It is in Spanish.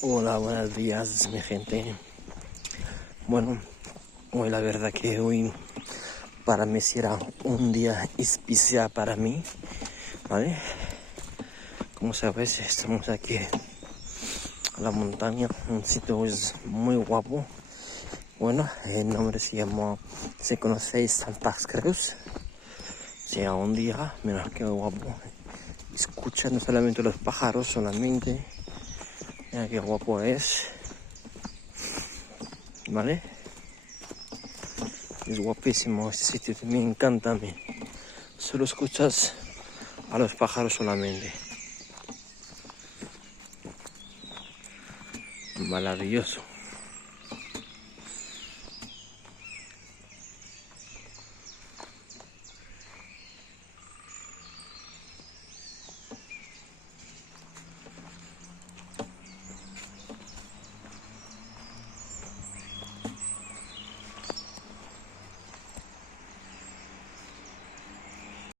Hola, buenos días, mi gente. Bueno, hoy la verdad que hoy para mí será un día especial para mí, ¿vale? Como sabes, estamos aquí en la montaña, un sitio es muy guapo. Bueno, el nombre se conoce Santa Cruz. Sea un día, mira qué guapo. Escucha no solamente los pájaros, solamente. Mira qué guapo es, ¿vale? Es guapísimo este sitio, me encanta a mí. Solo escuchas a los pájaros solamente. Maravilloso.